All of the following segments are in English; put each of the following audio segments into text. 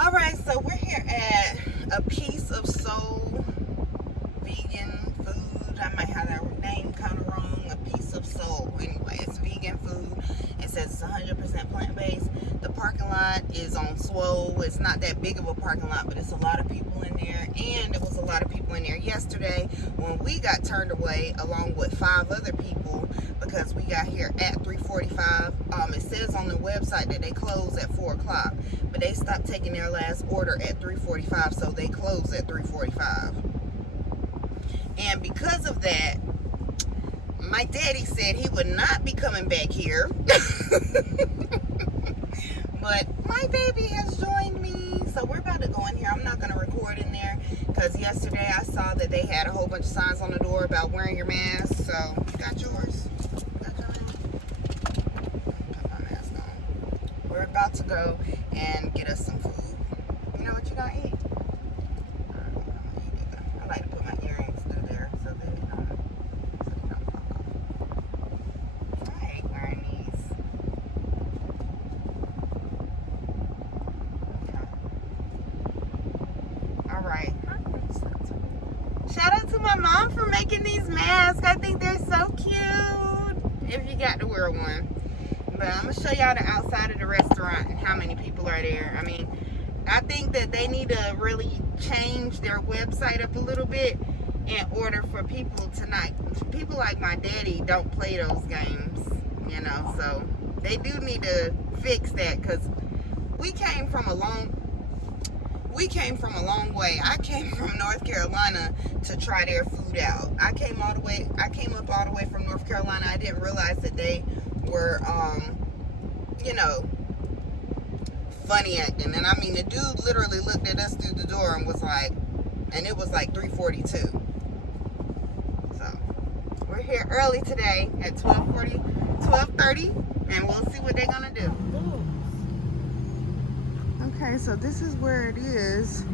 All right, so we're here at A Piece of Soul vegan food. I might have that name kind of wrong. A Piece of Soul. Anyway, it's vegan food. It says it's 100% plant-based. The parking lot is on Swole. It's not that big of a parking lot, but it's a lot of people in there. And there was a lot of people in there yesterday when we got turned away along with 5 other people because we got here at 3:45. It says on the website that they close at 4 o'clock, but they stopped taking their last order at 3:45, so they closed at 3:45. And because of that, my daddy said he would not be coming back here. But my baby has joined me, so we're about to go in here. I'm not going to record in there because yesterday I saw that they had a whole bunch of signs on the door about wearing your mask. So, you got yours? Got yours? Put my mask on. We're about to go and get us some food. You know what you're going to eat? I like to put my earrings through there so that they don't fall off. I hate wearing these. Alright. Shout out to my mom for making these masks. I think they're so cute. If you got to wear one. But I'm going to show y'all the outside of the restaurant and how many people are there. I mean, I think that they need to really change their website up a little bit in order for people tonight. People like my daddy don't play those games, you know. So they do need to fix that because we came from a long way. I came from North Carolina to try their food out. I came up all the way from North Carolina. I didn't realize that they were, you know, funny acting. And I mean, the dude literally looked at us through the door and was like, and it was like 3:42. So we're here early today at 12:30, and we'll see what they're gonna do. Okay, so this is where it is.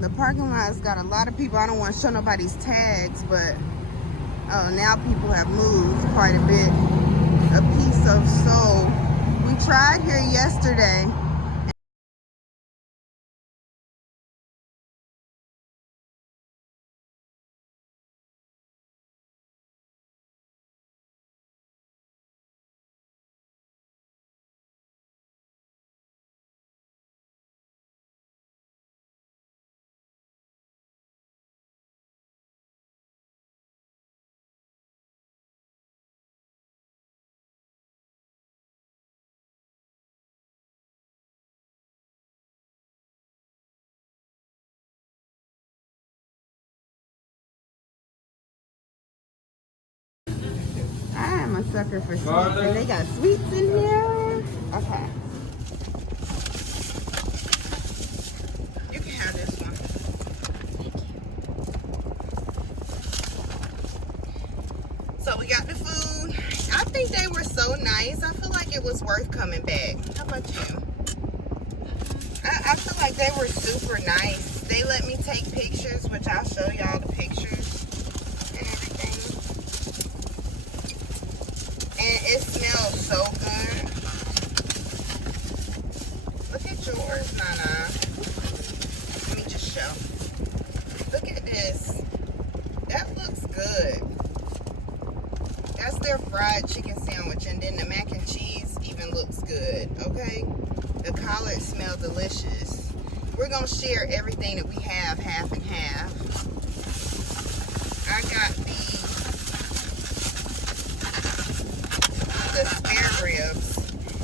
The parking lot's got a lot of people. I don't want to show nobody's tags, but now people have moved quite a bit. A Piece of Soul. We tried here yesterday. I am a sucker for sweets, and they got sweets in here. Okay. You can have this one. So we got the food. I think they were so nice. I feel like it was worth coming back. How about you? I feel like they were super nice. They let me take pictures, which I'll show y'all the pictures and everything. And it smells so good. Look at yours, Nana. Let me just show. Look at this. That looks good. That's their fried chicken sandwich. And then the mac and cheese even looks good, okay? The collards smell delicious. We're going to share everything that we have half and half. I got the spare ribs,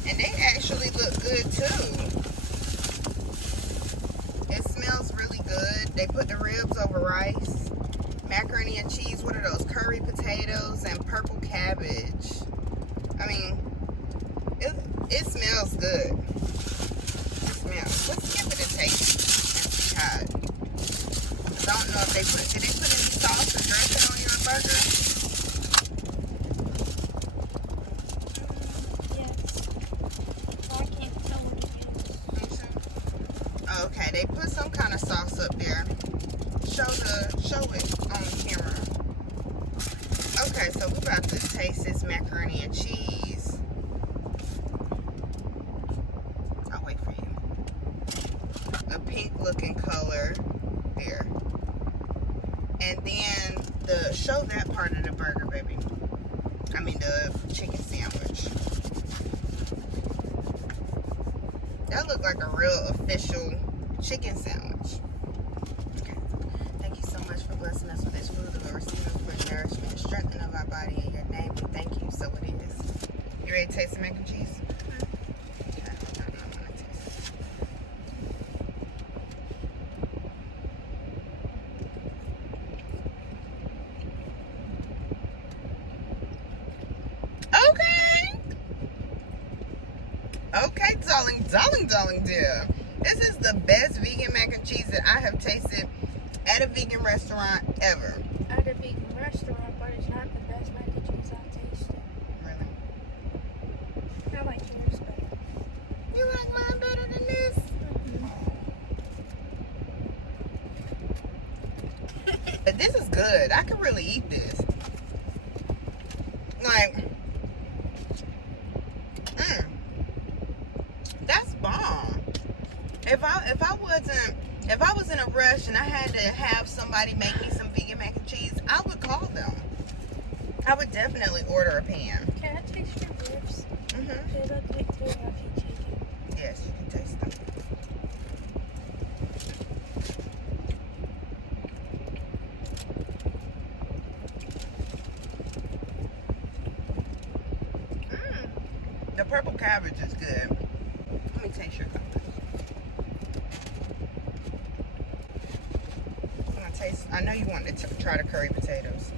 and they actually look good too. It smells really good. They put the ribs over rice, macaroni and cheese. What are those? Curry potatoes and purple cabbage. I mean, it smells good. It smells. Let's give it a taste and see how it. I don't know if did they put any sauce or dressing on your burger? Okay, they put some kind of sauce up there. Show it on camera. Okay, so we're about to taste this macaroni and cheese. I'll wait for you. pink looking color there. And then show that part of the burger, baby. I mean the chicken sandwich. That looked like a real official chicken sandwich. Okay. Thank you so much for blessing us with this food that we're receiving for nourishment and strengthening of our body. In your name, we thank you. So it is. You ready to taste the mac and cheese? Okay. I want to taste it. Okay, darling dear. This is the best vegan mac and cheese that I have tasted at a vegan restaurant ever. At a vegan restaurant, but it's not the best mac and cheese I've tasted. Really? I like yours better. You like mine better than this? But this is good. I can really eat this. Like, that's bomb. If I was in a rush and I had to have somebody make me some vegan mac and cheese, I would call them. I would definitely order a pan. Can I taste your ribs? Mm-hmm. They look like teriyaki chicken. Yes, you can taste them. The purple cabbage is good. Let me taste your cabbage. I know you want to try the curry potatoes.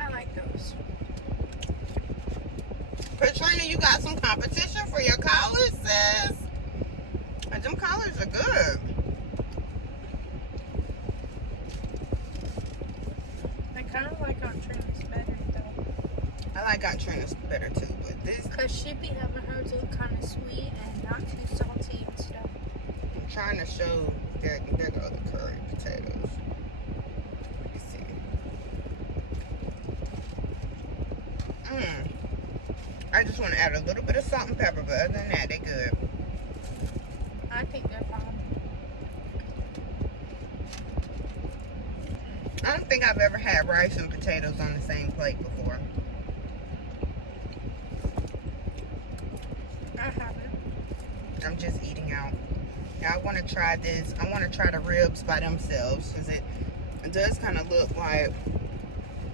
I like those. Katrina, you got some competition for your collards, sis. And them collards are good. I kind of like Aunt Trina's better, though. I like Aunt Trina's better, too. But this... Because she be having hers look kind of sweet and not too salty and stuff. I'm trying to show... There go the curry potatoes. Let me see. I just want to add a little bit of salt and pepper, but other than that, they're good. I think they're fine. I don't think I've ever had rice and potatoes on the same plate before. I haven't. I'm just eating out. I want to try this. I want to try the ribs by themselves because it does kind of look like...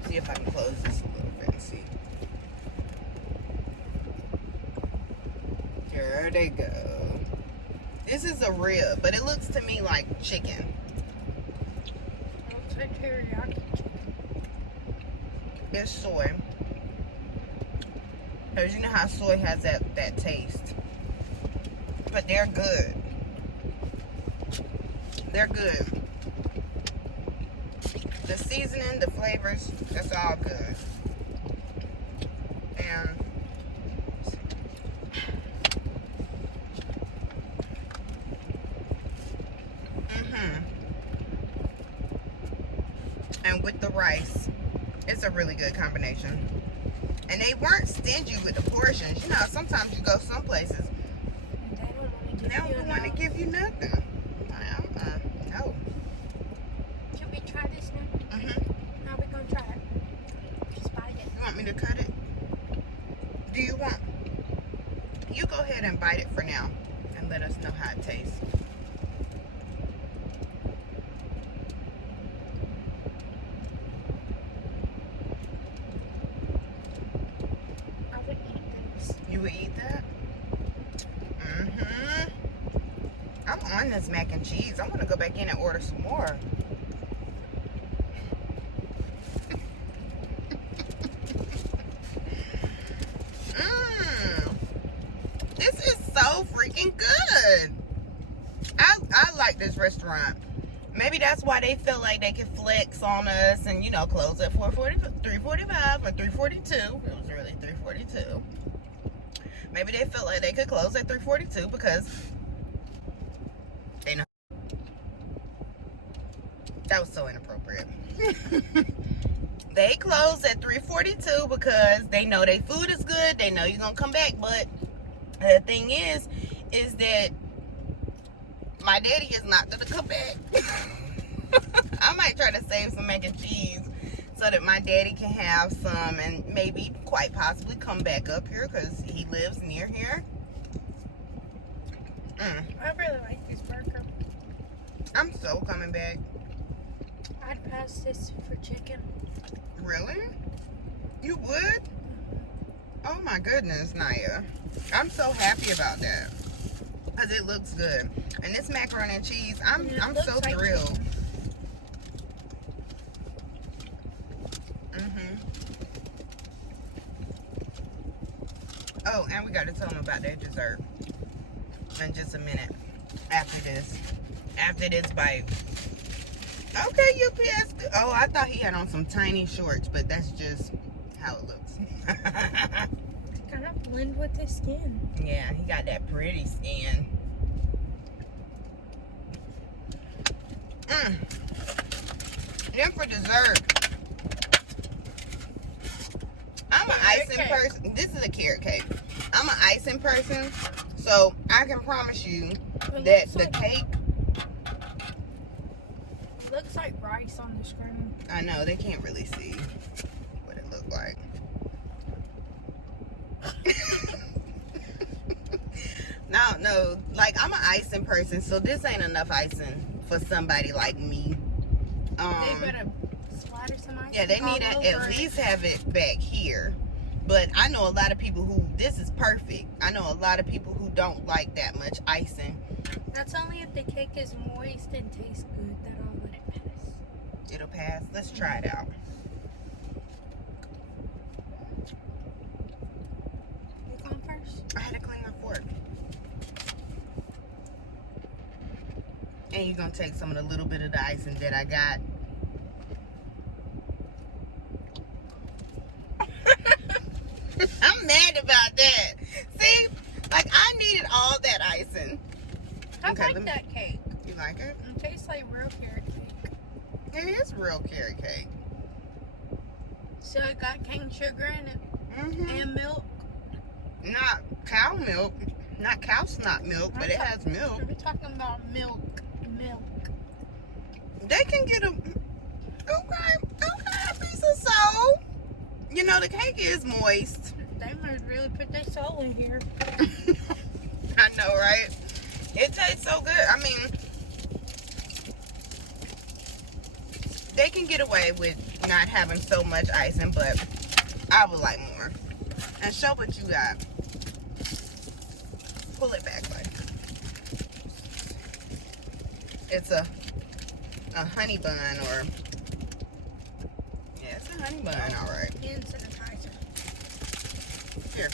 See if I can close this a little bit and see. There they go. This is a rib, but it looks to me like chicken. It looks like teriyaki chicken. It's soy. Because you know how soy has that taste. But they're good. They're good. The seasoning, the flavors, that's all good. And and with the rice, it's a really good combination. And they weren't stingy with the portions. You know, sometimes you go some places, they don't want to give you nothing. No. Should we try this now? Mm-hmm. How are we going to try it? Just bite it. You want me to cut it? Do you want? You go ahead and bite it for now and let us know how it tastes. I would eat this. You would eat that? I'm on this mac and cheese. I want to go back in and order some more. This is so freaking good. I like this restaurant. Maybe that's why they feel like they can flex on us and, you know, close at 3:45 or 3:42. It was really 3:42. Maybe they felt like they could close at 3:42 because they know. That was so inappropriate. They close at 3:42 because they know their food is good. They know you're gonna come back. But the thing is that my daddy is not gonna come back. I might try to save some mac and cheese so that my daddy can have some and maybe quite possibly come back up here because he lives near here. I really like this burger. I'm so coming back. I'd pass this for chicken. Really? You would? Oh my goodness, Naya. I'm so happy about that because it looks good. And this macaroni and cheese, I'm so like thrilled. chicken. Oh, and we got to tell them about their dessert in just a minute after this bite. Okay, UPS. Oh, I thought he had on some tiny shorts, but that's just how it looks. Kind of blend with his skin. Yeah, he got that pretty skin. Then for dessert, I'm an icing person. This is a carrot cake. I'm an icing person, so I can promise you that the cake. Looks like rice on the screen. I know they can't really see what it looked like. No, like I'm an icing person, so this ain't enough icing for somebody like me. They better splatter some ice. Yeah, they need to at least have it back here. But I know a lot of people who, this is perfect. I know a lot of people who don't like that much icing. That's only if the cake is moist and tastes good that I'll let it pass. It'll pass. Let's try it out. You going first? I had to clean my fork. And you're going to take some of the little bit of the icing that I got. I'm mad about that. See? Like, I needed all that icing. I Okay, like that cake. You like it? It tastes like real carrot cake. It is real carrot cake. So it got cane sugar in it Mm-hmm. and milk. Not cow milk. Not cow snot milk, but it has milk. We're talking about milk. They can get a piece of soul. You know, the cake is moist. They must really put their soul in here. I know, right? It tastes so good. I mean, they can get away with not having so much icing, but I would like more. And show what you got. Pull it back, like. It's a honey bun, or yeah, it's a honey bun, all right. Hand sanitizer. Here.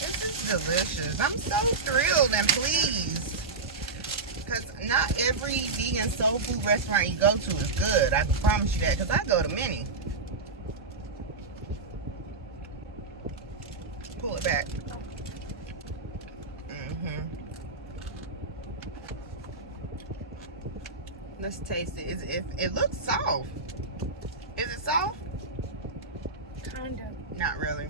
This is delicious. I'm so thrilled and pleased. Because not every vegan soul food restaurant you go to is good. I can promise you that, because I go to many. Pull it back. Let's taste it. It looks soft. Is it soft? Kind of. Not really.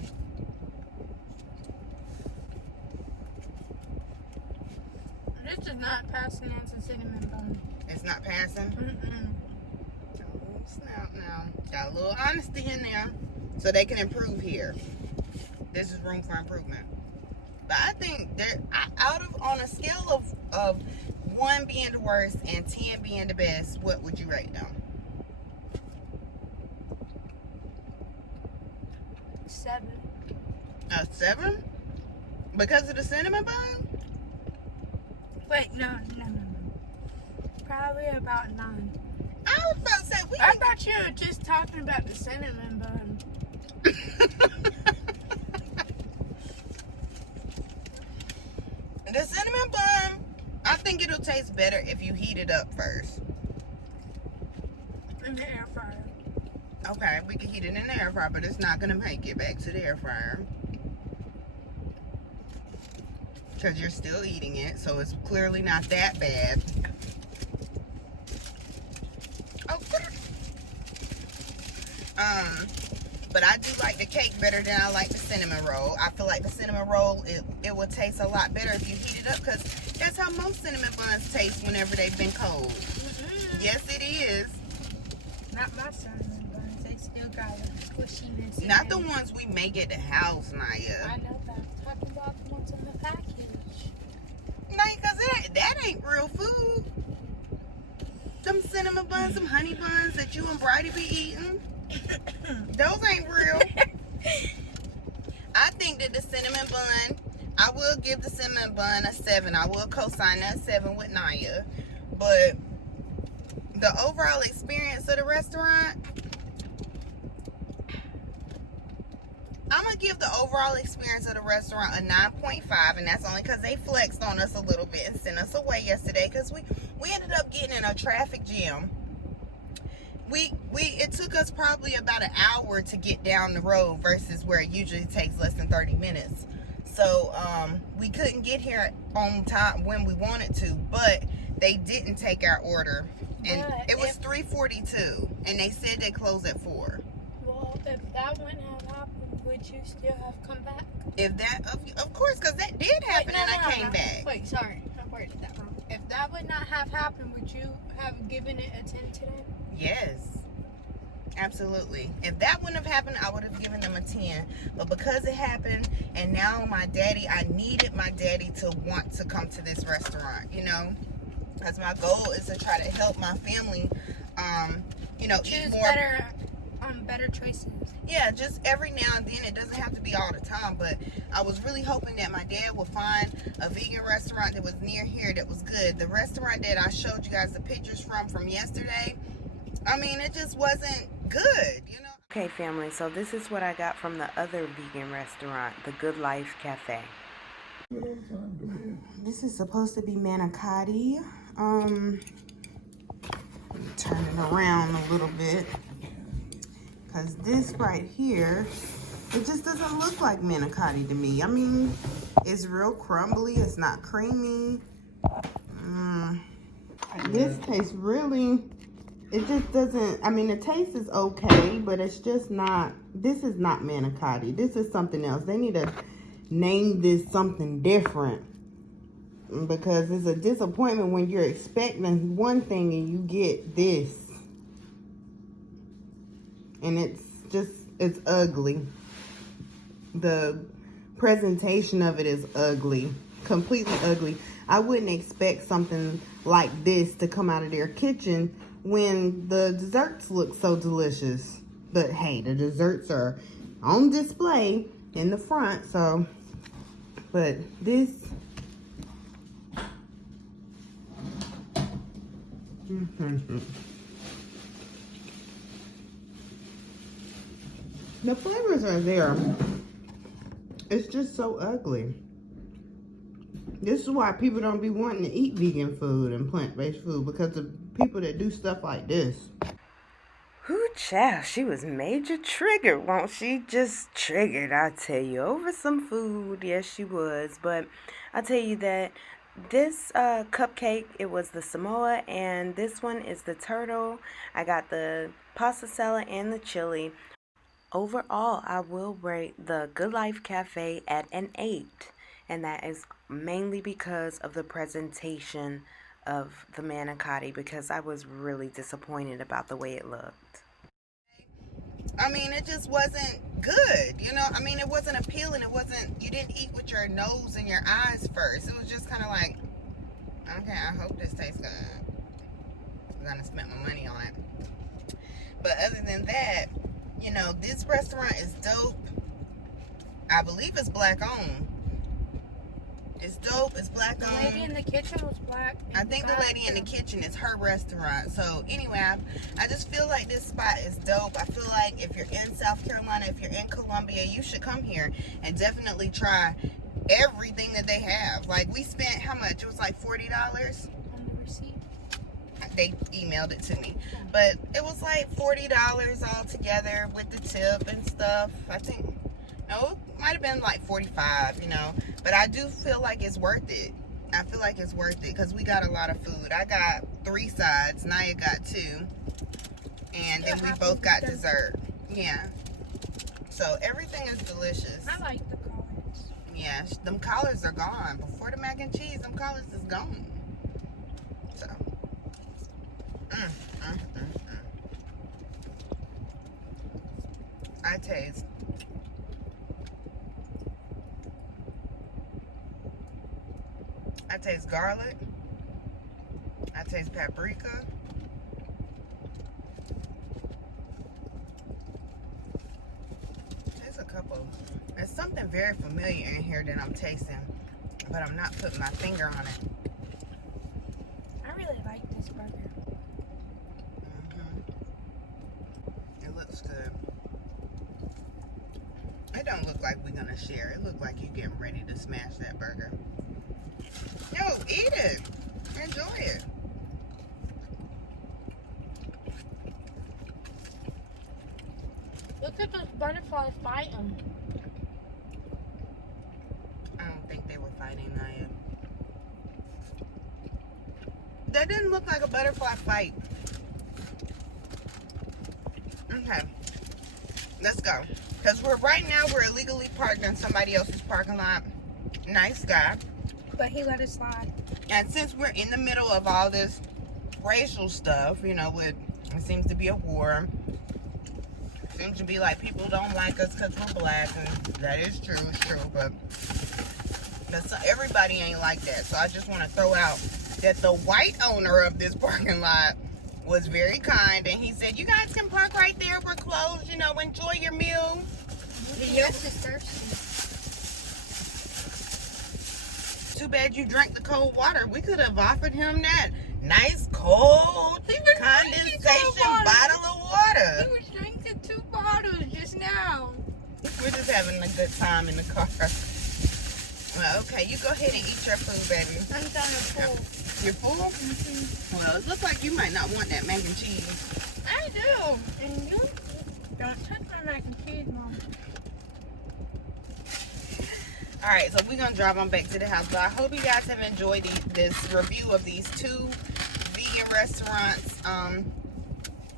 This is not passing as a cinnamon bun. It's not passing? Oh, snap now. Got a little honesty in there so they can improve here. This is room for improvement. But I think that on a scale of 1 being the worst and 10 being the best, what would you rate them? 7. A 7? Because of the cinnamon bun? Wait, no. Probably about 9. I was about to say, I thought you were just talking about the cinnamon bun. The cinnamon bun, I think it'll taste better if you heat it up first. In the air fryer. Okay, we can heat it in the air fryer, but it's not going to make it back to the air fryer. Because you're still eating it, so it's clearly not that bad. Oh, But I do like the cake better than I like the cinnamon roll. I feel like the cinnamon roll, it will taste a lot better if you heat it up, because that's how most cinnamon buns taste whenever they've been cold. Yes, it is. Not my cinnamon buns. They still got a squishiness. Not the ones we make at the house, Naya. I know that. I'm talking about the ones in the package. Naya, because that ain't real food. Them cinnamon buns, some honey buns that you and Bridie be eating, those ain't real. I think that the cinnamon bun, I will give the cinnamon bun a 7. I will co-sign that 7 with Naya. But the overall experience of the restaurant, I'm going to give the overall experience of the restaurant a 9.5, and that's only because they flexed on us a little bit and sent us away yesterday, because we ended up getting in a traffic jam. It took us probably about an hour to get down the road versus where it usually takes less than 30 minutes. So we couldn't get here on time when we wanted to, but they didn't take our order. And it was 3:42, and they said they closed at 4. Well, if that wouldn't have happened, would you still have come back? If that, of course, because that did happen. I came back. Wait, sorry, I worded that wrong. If that would not have happened, would you have given it a 10 today? Yes, absolutely. If that wouldn't have happened, I would have given them a 10. But because it happened, and now I needed my daddy to want to come to this restaurant, you know, because my goal is to try to help my family, you know, choose eat more better choices. Yeah, just every now and then. It doesn't have to be all the time, but I was really hoping that my dad would find a vegan restaurant that was near here that was good. The restaurant that I showed you guys the pictures from yesterday, I mean, it just wasn't good, you know. Okay, family, so this is what I got from the other vegan restaurant, the Good Life Cafe. This is supposed to be manicotti. Let me turn it around a little bit, because this right here, it just doesn't look like manicotti to me. I mean, it's real crumbly. It's not creamy. This tastes really, it just doesn't, I mean, the taste is okay, but it's just not, this is not manicotti. This is something else. They need to name this something different, because it's a disappointment when you're expecting one thing and you get this. And it's ugly. The presentation of it is ugly, completely ugly. I wouldn't expect something like this to come out of their kitchen when the desserts look so delicious. But hey, the desserts are on display in the front, so, but this, the flavors are there. It's just so ugly. This is why people don't be wanting to eat vegan food and plant-based food, because of people that do stuff like this. Whoo, child, she was major triggered, won't she? Just triggered, I tell you, over some food. Yes, she was. But I tell you that this cupcake, it was the Samoa, and this one is the turtle. I got the pasta salad and the chili. Overall, I will rate the Good Life Cafe at an 8, and that is mainly because of the presentation of the manicotti, because I was really disappointed about the way it looked. I mean, it just wasn't good, you know? I mean, it wasn't appealing. It wasn't, you didn't eat with your nose and your eyes first. It was just kind of like, okay, I hope this tastes good. I'm gonna spend my money on it. But other than that, you know, this restaurant is dope. I believe it's black owned. It's dope. It's black owned. The lady in the kitchen was black. I think the lady in the kitchen is her restaurant. So anyway, I just feel like this spot is dope. I feel like if you're in South Carolina, if you're in Columbia, you should come here and definitely try everything that they have. Like, we spent how much? It was like $40 On the receipt. They emailed it to me, but it was like $40 all together with the tip and stuff. I think, no, it might have been like 45, you know, but I do feel like it's worth it. I feel like it's worth it because we got a lot of food. I got 3 sides, Naya got 2, and then we both got dessert. Yeah. So everything is delicious. I like the collards. Yeah, them collards are gone. Before the mac and cheese, them collards is gone. So, I taste garlic. I taste paprika. There's a couple. There's something very familiar in here that I'm tasting, but I'm not putting my finger on it. I really like this burger. It looks good. It don't look like we're gonna share. It look like you getting ready to smash that burger. No, eat it. Enjoy it. Look at those butterflies fighting. I don't think they were fighting, Naya. That didn't look like a butterfly fight. Okay. Let's go. Because right now we're illegally parked in somebody else's parking lot. Nice guy. But he let it slide. And since we're in the middle of all this racial stuff, you know, it seems to be a war. It seems to be like people don't like us because we're black. And that is true, it's true. But so everybody ain't like that. So I just want to throw out that the white owner of this parking lot was very kind. And he said, you guys can park right there. We're closed. You know, enjoy your meal. Yes, it's thirsty. Too bad you drank the cold water. We could have offered him that nice cold condensation bottle of water. He was drinking 2 bottles just now. We're just having a good time in the car. Well, okay, you go ahead and eat your food, baby. I'm kind of full. You're full? Well, it looks like you might not want that mac and cheese. I do. And you don't touch my mac and cheese, Mom. Alright, so we're going to drive on back to the house. But I hope you guys have enjoyed this review of these 2 vegan restaurants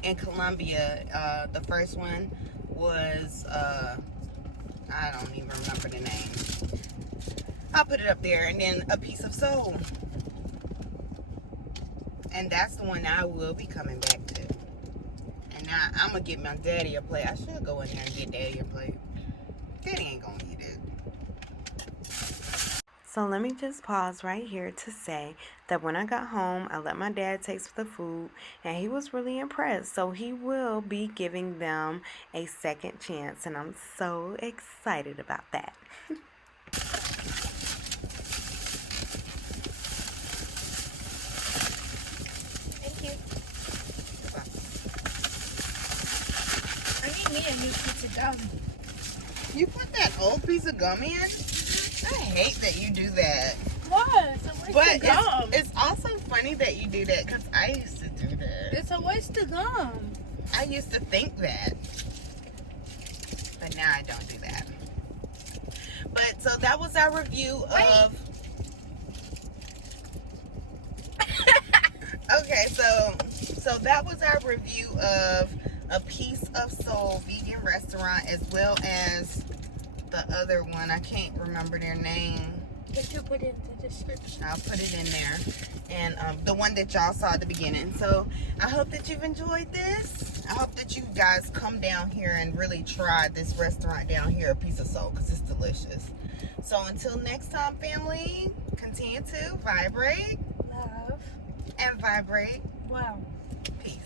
in Colombia. The first one was, I don't even remember the name. I'll put it up there. And then A Piece of Soul. And that's the one I will be coming back to. And now I'm going to get my daddy a plate. I should go in there and get daddy a plate. Daddy ain't going to eat it. So let me just pause right here to say that when I got home, I let my dad taste the food, and he was really impressed. So he will be giving them a second chance, and I'm so excited about that. Thank you. I need me a new piece of gum. You put that old piece of gum in? I hate that you do that. What? It's a waste of gum. It's also funny that you do that because I used to do that. It's a waste of gum. I used to think that. But now I don't do that. But so that was our review of... Okay, so that was our review of A Piece of Soul vegan restaurant, as well as the other one. I can't remember their name. Did you put it in the description? I'll put it in there. And the one that y'all saw at the beginning. So I hope that you've enjoyed this. I hope that you guys come down here and really try this restaurant down here, A Piece of Soul, because it's delicious. So until next time, family, continue to vibrate. Love. And vibrate. Wow. Peace.